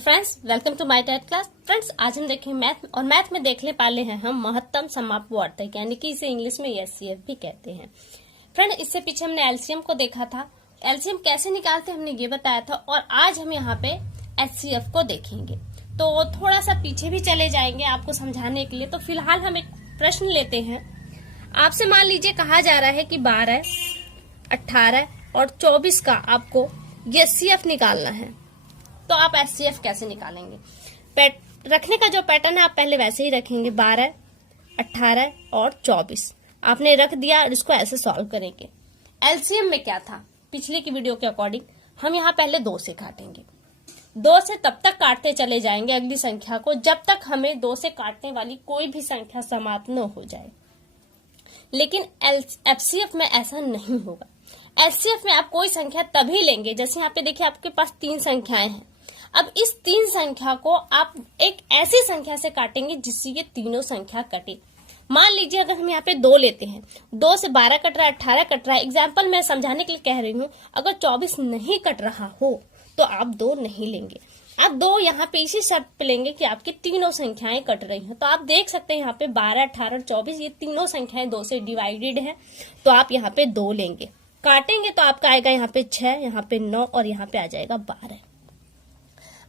Friends, welcome to my TET class. Friends, आज हम देखें मैथ और मैथ में देखने वाले हैं हम महत्तम समापवर्तक, यानी कि इसे इंग्लिश में एचसीएफ भी कहते हैं। फ्रेंड, इससे पीछे हमने एलसीएम को देखा था, एलसीएम कैसे निकालते हमने ये बताया था, और आज हम यहाँ पे एचसीएफ को देखेंगे। तो थोड़ा सा पीछे भी चले जाएंगे आपको समझाने के लिए। तो फिलहाल हम एक प्रश्न लेते हैं। आपसे मान लीजिए कहा जा रहा है कि 12, 18 और 24 का आपको एचसीएफ निकालना है। तो आप एचसीएफ कैसे निकालेंगे? रखने का जो पैटर्न है आप पहले वैसे ही रखेंगे। 12, 18 और 24 आपने रख दिया और इसको ऐसे सॉल्व करेंगे। एलसीएम में क्या था? पिछले की वीडियो के अकॉर्डिंग हम यहाँ पहले 2 से काटेंगे। 2 से तब तक काटते चले जाएंगे अगली संख्या को जब तक हमें 2 से काटने वाली कोई भी संख्या समाप्त न हो जाए। लेकिन एचसीएफ में ऐसा नहीं होगा। एचसीएफ में आप कोई संख्या तभी लेंगे, जैसे यहाँ पे देखिए आपके पास 3 संख्याएं हैं। अब इस 3 संख्या को आप एक ऐसी संख्या से काटेंगे जिससे ये तीनों संख्या कटे। मान लीजिए अगर हम यहाँ पे 2 लेते हैं, 2 से 12 कट रहा है, 18 कट रहा है। एग्जाम्पल मैं समझाने के लिए कह रही हूँ। अगर 24 नहीं कट रहा हो तो आप 2 नहीं लेंगे। आप 2 यहाँ पे इसी शर्त पे लेंगे कि आपकी तीनों संख्याएं कट रही हैं। तो आप देख सकते हैं यहाँ पे 12, 18 और 24 ये तीनों संख्याएं 2 से डिवाइडेड है। तो आप यहाँ पे 2 लेंगे, काटेंगे तो आपका आएगा यहाँ पे 6, यहाँ पे 9 और यहाँ पे आ जाएगा 12।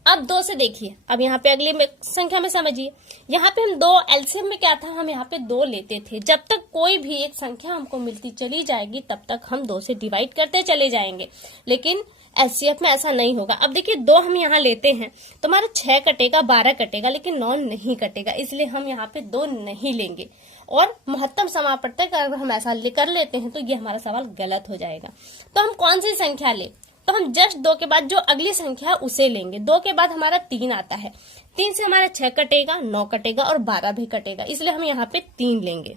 अब 2 से देखिए, अब यहाँ पे अगली संख्या में समझिए। यहाँ पे हम 2 एलसीएम में क्या था, हम यहाँ पे 2 लेते थे। जब तक कोई भी एक संख्या हमको मिलती चली जाएगी तब तक हम 2 से डिवाइड करते चले जाएंगे। लेकिन एचसीएफ में ऐसा नहीं होगा। अब देखिए 2 हम यहाँ लेते हैं तो हमारा 6 कटेगा, 12 कटेगा, लेकिन 9 नहीं कटेगा, इसलिए हम यहाँ पे 2 नहीं लेंगे। और महत्तम समापवर्तक अगर हम ऐसा कर लेते हैं तो ये हमारा सवाल गलत हो जाएगा। तो हम कौन सी संख्या ले? तो हम जस्ट 2 के बाद जो अगली संख्या है उसे लेंगे। 2 के बाद हमारा 3 आता है, 3 से हमारा 6 कटेगा, 9 कटेगा और 12 भी कटेगा, इसलिए हम यहाँ पे 3 लेंगे।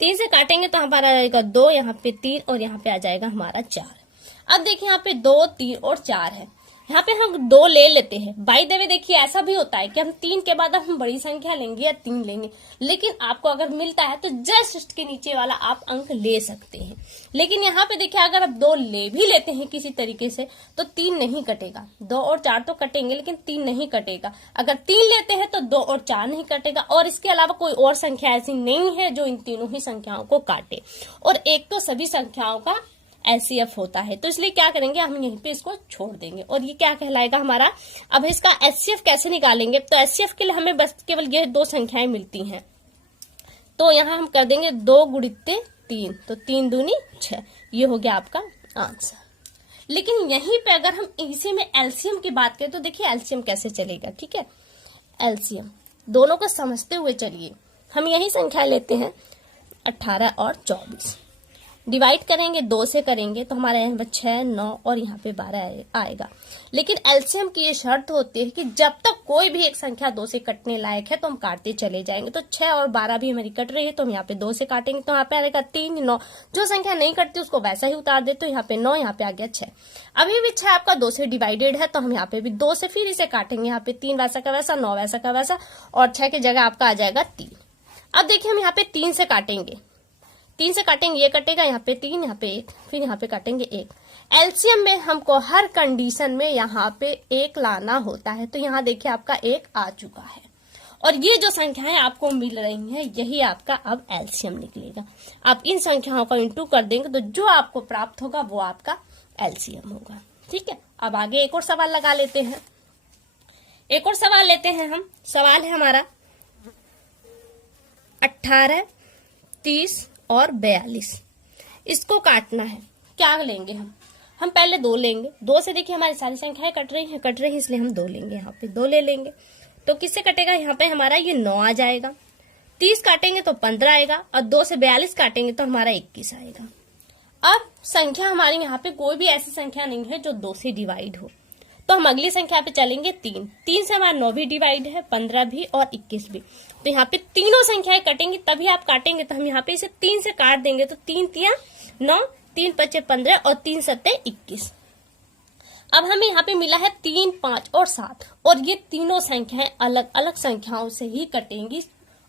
3 से काटेंगे तो हमारा आएगा 2, यहाँ पे 3 और यहाँ पे आ जाएगा हमारा 4। अब देखिए यहाँ पे 2, 3 और 4 है। यहाँ पे हम 2 ले लेते हैं। बाय द वे देखिए ऐसा भी होता है कि हम 3 के बाद हम बड़ी संख्या लेंगे या 3 लेंगे, लेकिन आपको अगर मिलता है तो जस्ट इसके नीचे वाला आप अंक ले सकते हैं। लेकिन यहाँ पे देखिए अगर आप 2 ले भी लेते हैं किसी तरीके से तो 3 नहीं कटेगा। 2 और 4 तो कटेंगे लेकिन 3 नहीं कटेगा। अगर 3 लेते हैं तो 2 और 4 नहीं कटेगा, और इसके अलावा कोई और संख्या ऐसी नहीं है जो इन तीनों ही संख्याओं को काटे। और एक तो सभी संख्याओं का एचसीएफ होता है, तो इसलिए क्या करेंगे, हम यहीं पे इसको छोड़ देंगे। और ये क्या कहलाएगा हमारा? अब इसका एचसीएफ कैसे निकालेंगे? तो एचसीएफ के लिए हमें बस केवल ये 2 संख्याएं मिलती हैं। तो यहाँ हम कर देंगे 2 गुणित 3, तो 3 दूनी 6, ये हो गया आपका आंसर। लेकिन यहीं पे अगर हम इसी में एलसीएम की बात करें तो देखिए एलसीएम कैसे चलेगा। ठीक है, एलसीएम दोनों को समझते हुए चलिए। हम यही संख्या लेते हैं 18 और 24, डिवाइड करेंगे 2 से करेंगे तो हमारे यहाँ 6, 9 और यहाँ पे 12 आएगा। लेकिन एलसीएम की ये शर्त होती है कि जब तक कोई भी एक संख्या 2 से कटने लायक है तो हम काटते चले जाएंगे। तो 6 और 12 भी हमारी कट रही है तो हम यहाँ पे 2 से काटेंगे तो यहाँ पे आएगा 3, 9। जो संख्या नहीं कटती उसको वैसा ही उतार देते, तो यहाँ पे 9, यहाँ पे आ गया 6। अभी भी 6 आपका 2 से डिवाइडेड है तो हम यहाँ पे भी 2 से फिर इसे काटेंगे। यहाँ पे 3 वैसा का वैसा, 9 वैसा का वैसा, और 6 की जगह आपका आ जाएगा 3। अब देखिए हम यहाँ पे 3 से काटेंगे, 3 से काटेंगे, ये कटेगा, यहाँ पे 3, यहाँ पे 1, फिर यहाँ पे काटेंगे 1। एलसीएम में हमको हर कंडीशन में यहाँ पे 1 लाना होता है। तो यहाँ देखिए आपका 1 आ चुका है, और ये जो संख्याएं आपको मिल रही हैं यही आपका अब एलसीएम निकलेगा। आप इन संख्याओं का इंटू कर देंगे तो जो आपको प्राप्त होगा वो आपका एलसीएम होगा। ठीक है, अब आगे एक और सवाल लगा लेते हैं। एक और सवाल लेते हैं हम। सवाल है हमारा 18, 30 और 42, इसको काटना है। क्या लेंगे हम पहले 2 लेंगे। 2 से देखिए हमारी सारी संख्याएं कट रही हैं इसलिए हम 2 लेंगे। यहाँ पे 2 ले लेंगे तो किससे कटेगा? यहाँ पे हमारा ये 9 आ जाएगा। 30 काटेंगे तो 15 आएगा, और 2 से 42 काटेंगे तो हमारा 21 आएगा। अब संख्या हमारी यहाँ पे कोई भी ऐसी संख्या नहीं है जो 2 से डिवाइड हो, तो हम अगली संख्या पे चलेंगे 3। 3 से हमारा 9 भी डिवाइड है, 15 भी और 21 भी। तो यहाँ पे तीनों संख्याएं कटेंगी तभी आप काटेंगे। तो हम यहाँ पे इसे 3 से काट देंगे तो 3 तिया 9, 3 पचे 15 और 3 सत्ते 21। अब हमें यहाँ पे मिला है 3, 5 और 7, और ये तीनों संख्याएं अलग अलग संख्याओं से ही कटेंगी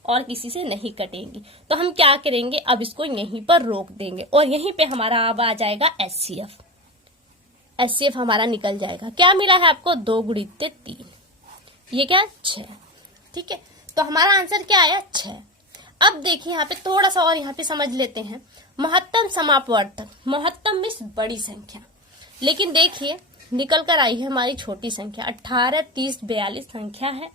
और किसी से नहीं कटेंगी। तो हम क्या करेंगे, अब इसको यहीं पर रोक देंगे और यहीं पे हमारा अब आ जाएगा एचसीएफ। HCF हमारा निकल जाएगा। क्या मिला है आपको? 2 गुणित 3, ये क्या? 6। ठीक है, तो हमारा आंसर क्या आया? 6। अब देखिए यहाँ पे थोड़ा सा और यहाँ पे समझ लेते हैं। महत्तम समापवर्तक, महत्तम मीन्स बड़ी संख्या, लेकिन देखिए निकल कर आई है हमारी छोटी संख्या। 18, 30, 42 संख्या है,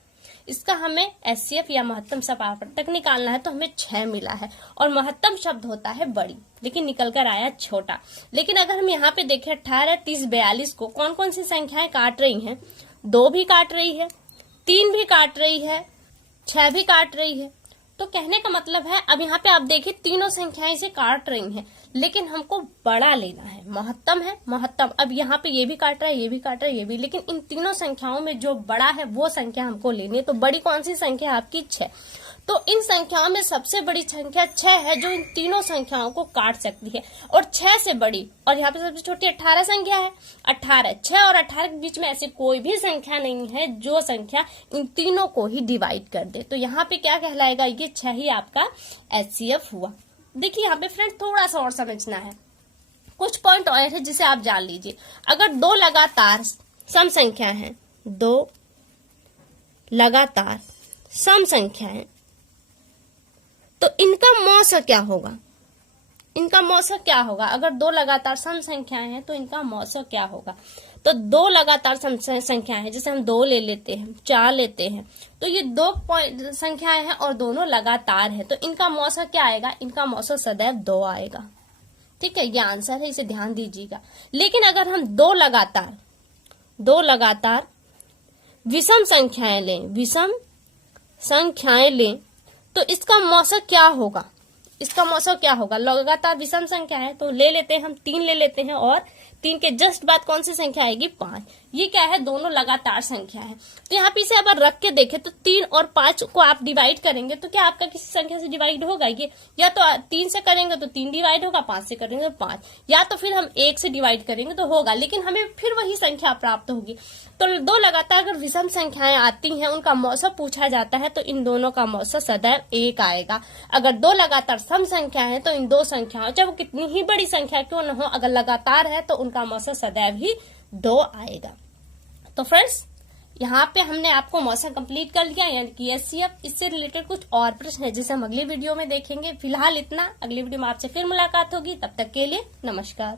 इसका हमें HCF या महत्तम समापवर्तक निकालना है, तो हमें 6 मिला है। और महत्तम शब्द होता है बड़ी, लेकिन निकल कर आया छोटा। लेकिन अगर हम यहाँ पे देखें 18, 30, 42 को कौन कौन सी संख्याएं काट रही हैं? 2 भी काट रही है, 3 भी काट रही है, 6 भी काट रही है। तो कहने का मतलब है, अब यहाँ पे आप देखिए तीनों संख्याएं इसे काट रही हैं, लेकिन हमको बड़ा लेना है। महत्तम है, महत्तम। अब यहाँ पे ये भी काट रहा है, ये भी काट रहा है, ये भी, लेकिन इन तीनों संख्याओं में जो बड़ा है वो संख्या हमको लेनी है। तो बड़ी कौन सी संख्या? आपकी 6। तो इन संख्याओं में सबसे बड़ी संख्या 6 है, जो इन तीनों संख्याओं को काट सकती है। और 6 से बड़ी, और यहाँ पे सबसे छोटी 18 संख्या है। 18, 6 और 18 के बीच में ऐसी कोई भी संख्या नहीं है जो संख्या इन तीनों को ही डिवाइड कर दे। तो यहाँ पे क्या कहलाएगा? ये 6 ही आपका HCF हुआ। देखिए यहाँ पे फ्रेंड थोड़ा सा और समझना है, कुछ पॉइंट और है जिसे आप जान लीजिए। अगर 2 लगातार सम संख्या है, 2 लगातार सम संख्या है, तो इनका मौसा क्या होगा? इनका मौसा क्या होगा? अगर 2 लगातार सम संख्याएं हैं तो इनका मौसा क्या होगा? तो 2 लगातार सम संख्याएं हैं, जैसे हम 2 ले लेते हैं, 4 लेते हैं, तो ये 2 संख्याएं हैं और दोनों लगातार है, तो इनका मौसा क्या आएगा? इनका मौसा सदैव 2 आएगा। ठीक है, ये आंसर है, इसे ध्यान दीजिएगा। लेकिन अगर हम 2 लगातार विषम संख्याएं लें, विषम संख्याएं लें, तो इसका मौसा क्या होगा? इसका मौसा क्या होगा? लगातार विषम संख्या है, तो ले लेते हैं हम 3 ले लेते हैं, और 3 के जस्ट बाद कौन सी संख्या आएगी? 5। ये क्या है? दोनों लगातार संख्या है। तो यहाँ पे इसे अगर रख के देखें तो 3 और 5 को आप डिवाइड करेंगे तो क्या आपका किसी संख्या से डिवाइड होगा? ये या तो 3 से करेंगे तो 3 डिवाइड होगा, 5 से करेंगे तो 5, या तो फिर हम 1 से डिवाइड करेंगे तो होगा, लेकिन हमें फिर वही संख्या प्राप्त होगी। तो 2 लगातार अगर विषम संख्याएं आती हैं, उनका मौसा पूछा जाता है, तो इन दोनों का मौसा सदैव 1 आएगा। अगर 2 लगातार सम संख्या है, तो इन 2 संख्याओं, चाहे वो कितनी ही बड़ी संख्या क्यों न हो, अगर लगातार है तो उनका मौसा सदैव ही 2 आएगा। तो फ्रेंड्स यहाँ पे हमने आपको मौसा कंप्लीट कर लिया, यानी कि HCF। इससे रिलेटेड कुछ और प्रश्न है जिसे हम अगली वीडियो में देखेंगे। फिलहाल इतना, अगली वीडियो में आपसे फिर मुलाकात होगी, तब तक के लिए नमस्कार।